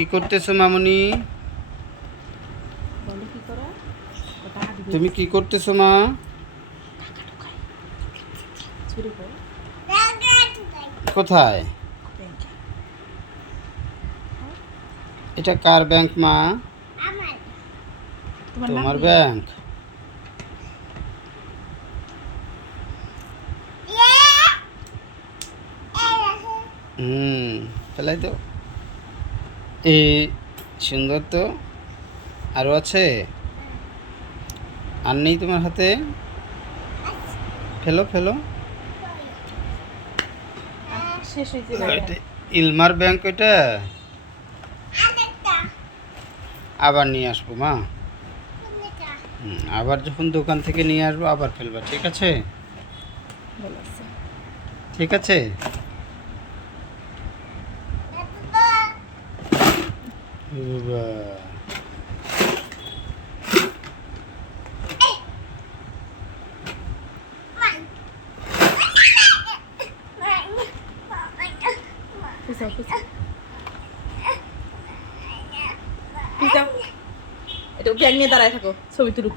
কি করতেছো মামুনি? তুমি কি করতেছো মা? কোথায়? এটা কার ব্যাংক মা? তোমার ব্যাংক? ফেলাই তো। এই সুন্দর তো। আরও আছে? আর নেই তোমার হাতে? ফেলো ফেলো। ইলমার ব্যাংক ওইটা। আবার নিয়ে আসবো মা। আবার যখন দোকান থেকে নিয়ে আসবো আবার ফেলবা, ঠিক আছে? ঠিক আছে। বাবা। এটা ব্যাগ নিয়ে দাঁড়ায় থাকো, ছবি তুলুক।